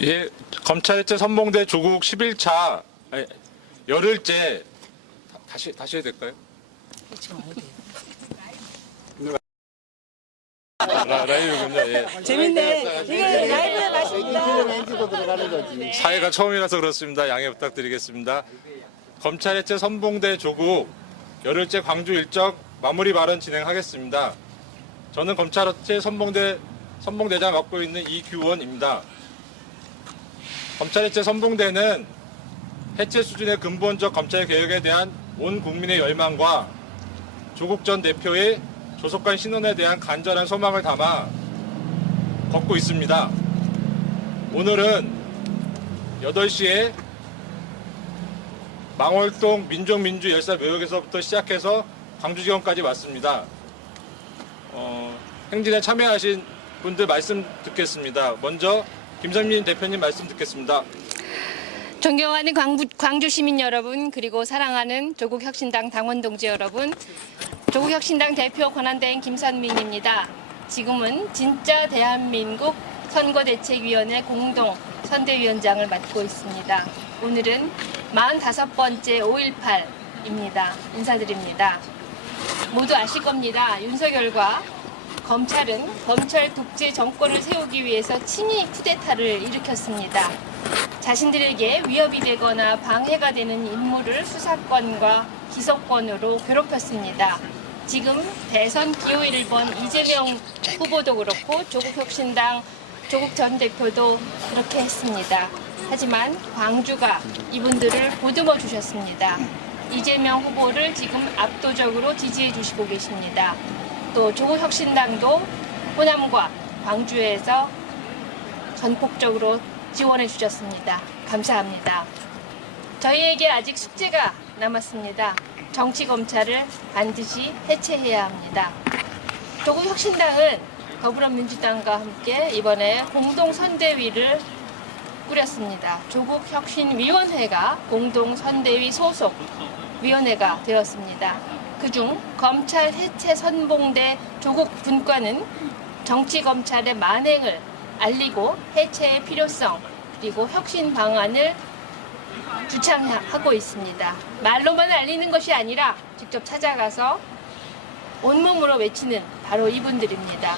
예, 검찰제 선봉대 조국 11차 열흘째 다시 해야 될까요? 라이브군요. 예. 재밌네. 이게 라이브에 맛있다. 사회가 처음이라서 그렇습니다. 양해 부탁드리겠습니다. 검찰제 선봉대 조국 열흘째 광주 일정 마무리 발언 진행하겠습니다. 저는 검찰제 선봉대장 맡고 있는 이규원입니다. 검찰해체 선봉대는 해체 수준의 근본적 검찰 개혁에 대한 온 국민의 열망과 조국 전 대표의 조속한 신원에 대한 간절한 소망을 담아 걷고 있습니다. 오늘은 8시에 망월동 민족민주 열사 묘역에서부터 시작해서 광주지검까지 왔습니다. 행진에 참여하신 분들 말씀 듣겠습니다. 먼저 김선민 대표님 말씀 듣겠습니다. 존경하는 광주 시민 여러분, 그리고 사랑하는 조국혁신당 당원 동지 여러분, 조국혁신당 대표 권한대행 김선민입니다. 지금은 진짜 대한민국 선거대책위원회 공동 선대위원장을 맡고 있습니다. 오늘은 45번째 5.18입니다. 인사드립니다. 모두 아실 겁니다. 윤석열과 검찰은 검찰 독재 정권을 세우기 위해서 친위 쿠데타를 일으켰습니다. 자신들에게 위협이 되거나 방해가 되는 인물을 수사권과 기소권으로 괴롭혔습니다. 지금 대선 기호 1번 이재명 후보도 그렇고 조국혁신당 조국 전 대표도 그렇게 했습니다. 하지만 광주가 이분들을 보듬어 주셨습니다. 이재명 후보를 지금 압도적으로 지지해 주시고 계십니다. 또 조국혁신당도 호남과 광주에서 전폭적으로 지원해 주셨습니다. 감사합니다. 저희에게 아직 숙제가 남았습니다. 정치검찰을 반드시 해체해야 합니다. 조국혁신당은 더불어민주당과 함께 이번에 공동선대위를 꾸렸습니다. 조국혁신위원회가 공동선대위 소속 위원회가 되었습니다. 그중 검찰 해체 선봉대 조국 분과는 정치검찰의 만행을 알리고 해체의 필요성 그리고 혁신 방안을 주창하고 있습니다. 말로만 알리는 것이 아니라 직접 찾아가서 온몸으로 외치는 바로 이분들입니다.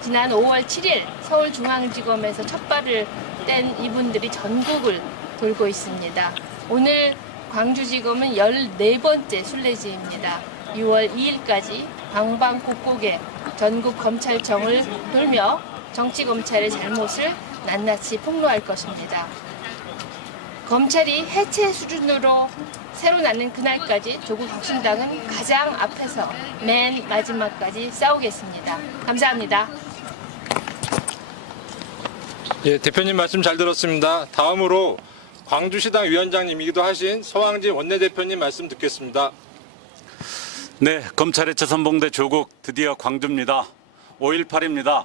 지난 5월 7일 서울중앙지검에서 첫 발을 뗀 이분들이 전국을 돌고 있습니다. 오늘 광주지검은 14번째 순례지입니다. 6월 2일까지 방방곡곡에 전국 검찰청을 돌며 정치검찰의 잘못을 낱낱이 폭로할 것입니다. 검찰이 해체 수준으로 새로 나는 그날까지 조국혁신당은 가장 앞에서 맨 마지막까지 싸우겠습니다. 감사합니다. 예, 대표님 말씀 잘 들었습니다. 다음으로 광주시당 위원장님이기도 하신 서왕진 원내대표님 말씀 듣겠습니다. 네, 검찰해체 선봉대 조국 드디어 광주입니다. 5.18입니다.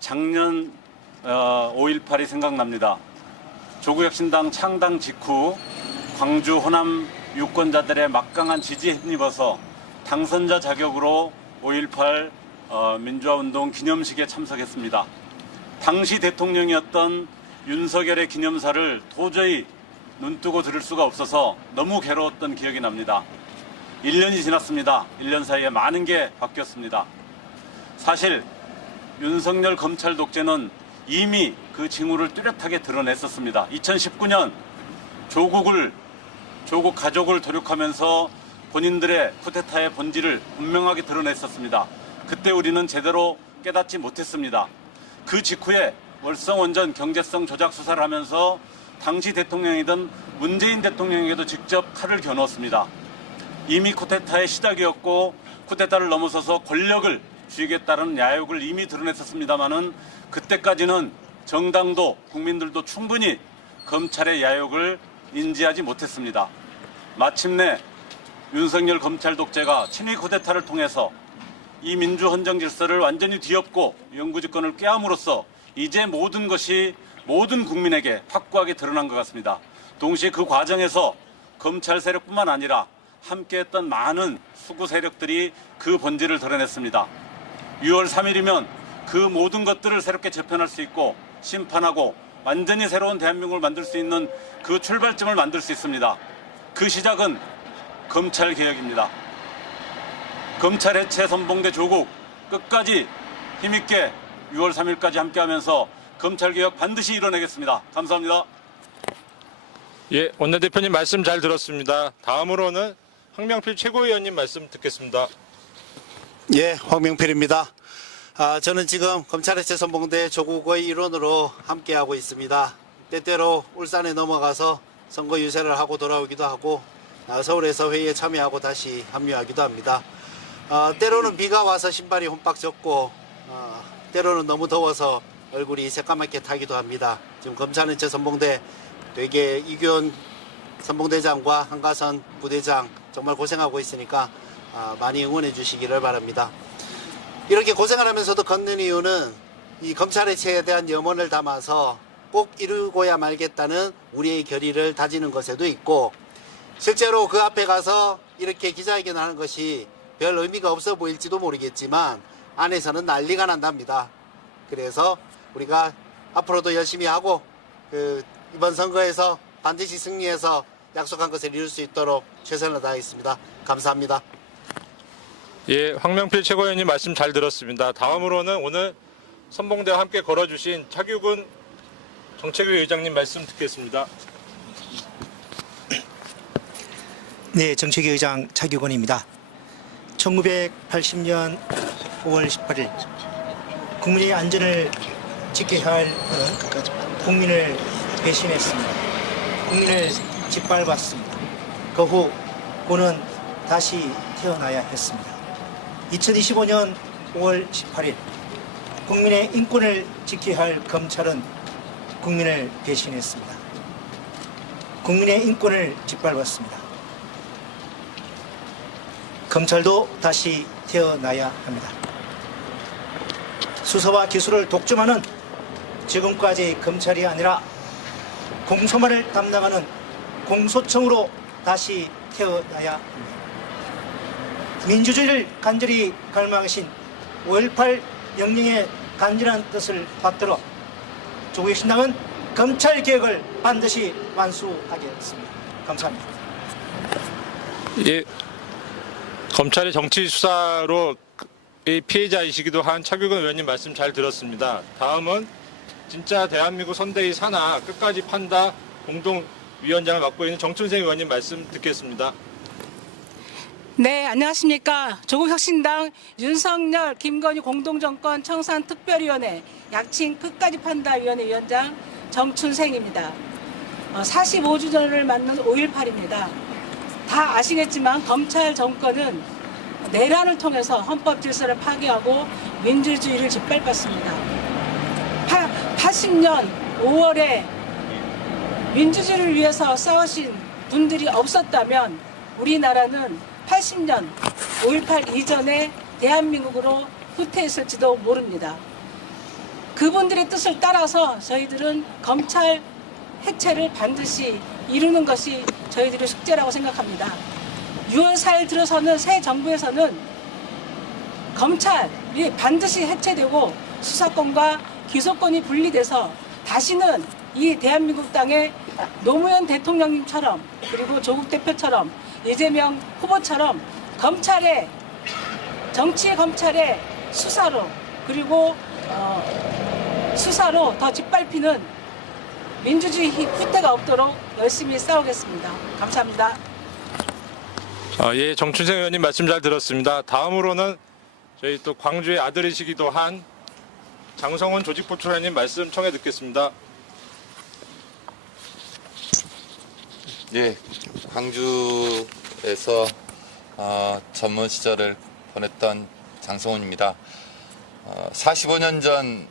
작년 5.18이 생각납니다. 조국혁신당 창당 직후 광주 호남 유권자들의 막강한 지지에 힘입어서 당선자 자격으로 5.18 민주화운동 기념식에 참석했습니다. 당시 대통령이었던 윤석열의 기념사를 도저히 눈뜨고 들을 수가 없어서 너무 괴로웠던 기억이 납니다. 1년이 지났습니다. 1년 사이에 많은 게 바뀌었습니다. 사실 윤석열 검찰 독재는 이미 그 징후를 뚜렷하게 드러냈었습니다. 2019년 조국 가족을 도륙하면서 본인들의 쿠데타의 본질을 분명하게 드러냈었습니다. 그때 우리는 제대로 깨닫지 못했습니다. 그 직후에 월성원전 경제성 조작 수사를 하면서 당시 대통령이던 문재인 대통령에게도 직접 칼을 겨누었습니다. 이미 쿠데타의 시작이었고 쿠데타를 넘어서서 권력을 쥐겠다는 야욕을 이미 드러냈었습니다마는 그때까지는 정당도 국민들도 충분히 검찰의 야욕을 인지하지 못했습니다. 마침내 윤석열 검찰 독재가 친위 쿠데타를 통해서 이 민주 헌정 질서를 완전히 뒤엎고 영구집권을 꾀함으로써 이제 모든 것이 모든 국민에게 확고하게 드러난 것 같습니다. 동시에 그 과정에서 검찰 세력뿐만 아니라 함께했던 많은 수구 세력들이 그 본질을 드러냈습니다. 6월 3일이면 그 모든 것들을 새롭게 재편할 수 있고 심판하고 완전히 새로운 대한민국을 만들 수 있는 그 출발점을 만들 수 있습니다. 그 시작은 검찰개혁입니다. 검찰 해체 선봉대 조국 끝까지 힘있게 6월 3일까지 함께하면서 검찰개혁 반드시 이뤄내겠습니다. 감사합니다. 예, 원내대표님 말씀 잘 들었습니다. 다음으로는 황명필 최고위원님 말씀 듣겠습니다. 예, 황명필입니다. 저는 지금 검찰해체 선봉대 조국의 일원으로 함께하고 있습니다. 때때로 울산에 넘어가서 선거 유세를 하고 돌아오기도 하고 서울에서 회의에 참여하고 다시 합류하기도 합니다. 때로는 비가 와서 신발이 홈박 젖고 때로는 너무 더워서 얼굴이 새까맣게 타기도 합니다. 지금 검찰해체 선봉대 되게 이규현 선봉대장과 한가선 부대장 정말 고생하고 있으니까 많이 응원해 주시기를 바랍니다. 이렇게 고생을 하면서도 걷는 이유는 이 검찰해체에 대한 염원을 담아서 꼭 이루고야 말겠다는 우리의 결의를 다지는 것에도 있고, 실제로 그 앞에 가서 이렇게 기자회견을 하는 것이 별 의미가 없어 보일지도 모르겠지만 안에서는 난리가 난답니다. 그래서 우리가 앞으로도 열심히 하고 이번 선거에서 반드시 승리해서 약속한 것을 이룰 수 있도록 최선을 다하겠습니다. 감사합니다. 예, 황명필 최고위원님 말씀 잘 들었습니다. 다음으로는 오늘 선봉대와 함께 걸어주신 차규근 정책위 의장님 말씀 듣겠습니다. 네, 정책위 의장 차규근입니다. 1980년 5월 18일 국민의 안전을 지켜야 할 그는 국민을 배신했습니다. 국민을 짓밟았습니다. 그 후 그는 다시 태어나야 했습니다. 2025년 5월 18일 국민의 인권을 지켜야 할 검찰은 국민을 배신했습니다. 국민의 인권을 짓밟았습니다. 검찰도 다시 태어나야 합니다. 수사와 기소를 독점하는 지금까지의 검찰이 아니라 공소만을 담당하는 공소청으로 다시 태어나야 합니다. 민주주의를 간절히 갈망하신 5.18 영령의 간절한 뜻을 받들어 조국신당은 검찰개혁을 반드시 완수하겠습니다. 감사합니다. 예, 검찰의 정치 수사로 피해자이시기도 한 차규근 의원님 말씀 잘 들었습니다. 다음은 진짜 대한민국 선대위 산하 끝까지 판다 공동위원장을 맡고 있는 정춘생 의원님 말씀 듣겠습니다. 네, 안녕하십니까. 조국혁신당 윤석열, 김건희 공동정권 청산특별위원회 약칭 끝까지 판다위원회 위원장 정춘생입니다. 45주년을 맞는 5.18입니다. 다 아시겠지만 검찰 정권은 내란을 통해서 헌법 질서를 파괴하고 민주주의를 짓밟았습니다. 80년 5월에 민주주의를 위해서 싸우신 분들이 없었다면 우리나라는 80년 5.18 이전에 대한민국으로 후퇴했을지도 모릅니다. 그분들의 뜻을 따라서 저희들은 검찰 해체를 반드시 이루는 것이 저희들의 숙제라고 생각합니다. 6월 4일 들어서는 새 정부에서는 검찰이 반드시 해체되고 수사권과 기소권이 분리돼서 다시는 이 대한민국 땅에 노무현 대통령님처럼 그리고 조국 대표처럼 이재명 후보처럼 검찰의 정치의 검찰의 수사로 그리고 수사로 더 짓밟히는 민주주의 후퇴가 없도록 열심히 싸우겠습니다. 감사합니다. 예, 정춘생 의원님 말씀 잘 들었습니다. 다음으로는 저희 또 광주의 아들이시기도 한 장성훈 조직부총장님 말씀 청해 듣겠습니다. 예, 광주에서 전문 시절을 보냈던 장성훈입니다. 45년 전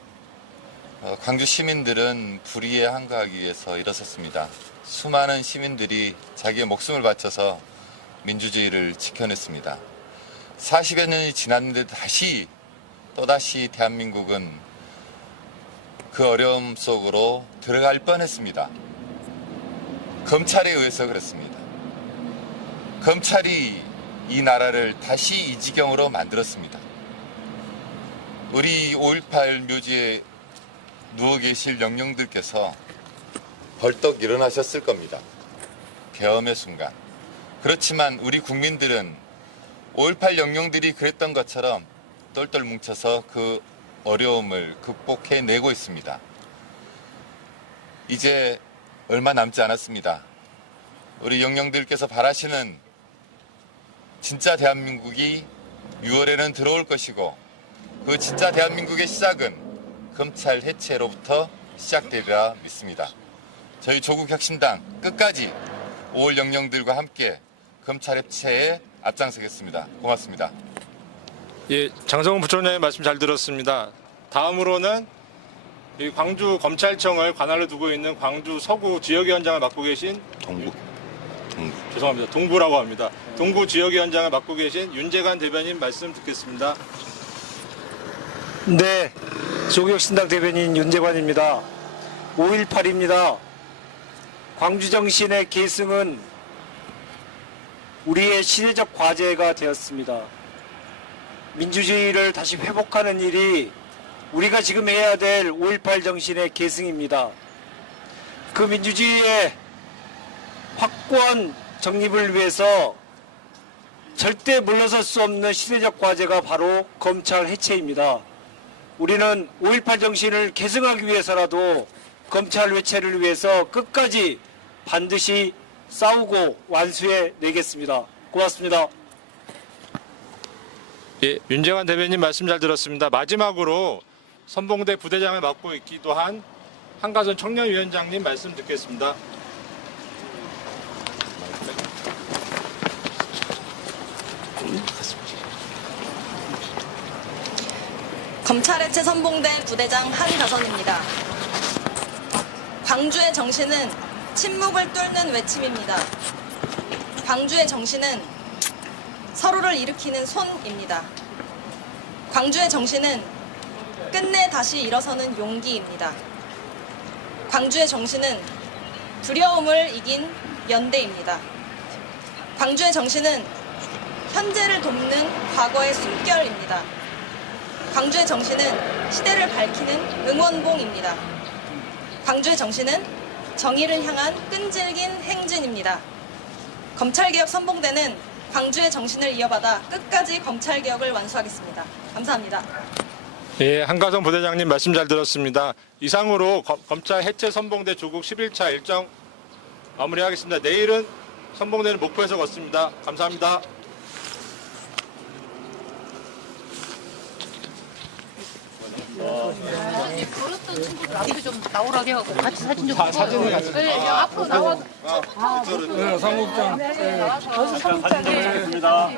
광주 시민들은 불의에 항거하기 위해서 일어섰습니다. 수많은 시민들이 자기의 목숨을 바쳐서 민주주의를 지켜냈습니다. 40여 년이 지났는데 또다시 대한민국은 그 어려움 속으로 들어갈 뻔했습니다. 검찰에 의해서 그렇습니다. 검찰이 이 나라를 다시 이 지경으로 만들었습니다. 우리 5.18 묘지에 누워 계실 영령들께서 벌떡 일어나셨을 겁니다. 계엄의 순간. 그렇지만 우리 국민들은 5.18 영령들이 그랬던 것처럼 똘똘 뭉쳐서 그 어려움을 극복해내고 있습니다. 이제 얼마 남지 않았습니다. 우리 영령들께서 바라시는 진짜 대한민국이 6월에는 들어올 것이고 그 진짜 대한민국의 시작은 검찰 해체로부터 시작되리라 믿습니다. 저희 조국혁신당 끝까지 5월 영령들과 함께 검찰 해체에 앞장서겠습니다. 고맙습니다. 예, 장성훈 부총장의 말씀 잘 들었습니다. 다음으로는 이 광주 검찰청을 관할로 두고 있는 광주 서구 지역위원장을 맡고 계신 죄송합니다. 동부라고 합니다. 동구 지역위원장을 맡고 계신 윤재관 대변인 말씀 듣겠습니다. 네, 조국혁신당 대변인 윤재관입니다. 5.18입니다. 광주정신의 계승은 우리의 시대적 과제가 되었습니다. 민주주의를 다시 회복하는 일이 우리가 지금 해야 될 5.18 정신의 계승입니다. 그 민주주의의 확고한 정립을 위해서 절대 물러설 수 없는 시대적 과제가 바로 검찰 해체입니다. 우리는 5.18 정신을 계승하기 위해서라도 검찰 해체를 위해서 끝까지 반드시 싸우고 완수해 내겠습니다. 고맙습니다. 예, 윤재관 대변인 말씀 잘 들었습니다. 마지막으로 선봉대 부대장을 맡고 있기도 한 한가선 청년위원장님 말씀 듣겠습니다. 검찰 해체 선봉대 부대장 한가선입니다. 광주의 정신은 침묵을 뚫는 외침입니다. 광주의 정신은 서로를 일으키는 손입니다. 광주의 정신은 끝내 다시 일어서는 용기입니다. 광주의 정신은 두려움을 이긴 연대입니다. 광주의 정신은 현재를 돕는 과거의 숨결입니다. 광주의 정신은 시대를 밝히는 응원봉입니다. 광주의 정신은 정의를 향한 끈질긴 행진입니다. 검찰개혁 선봉대는 광주의 정신을 이어받아 끝까지 검찰개혁을 완수하겠습니다. 감사합니다. 예, 한가선 부대장님 말씀 잘 들었습니다. 이상으로 검찰 해체 선봉대 조국 11차 일정 마무리하겠습니다. 내일은 선봉대는 목포에서 걷습니다. 감사합니다. 걸었던 친구 나한테 좀 나오라게 하고 같이 사진 좀 찍어요. 사진을 같이. 네, 앞으로 나와서. 사무국장. 네, 사진 좀 찍겠습니다.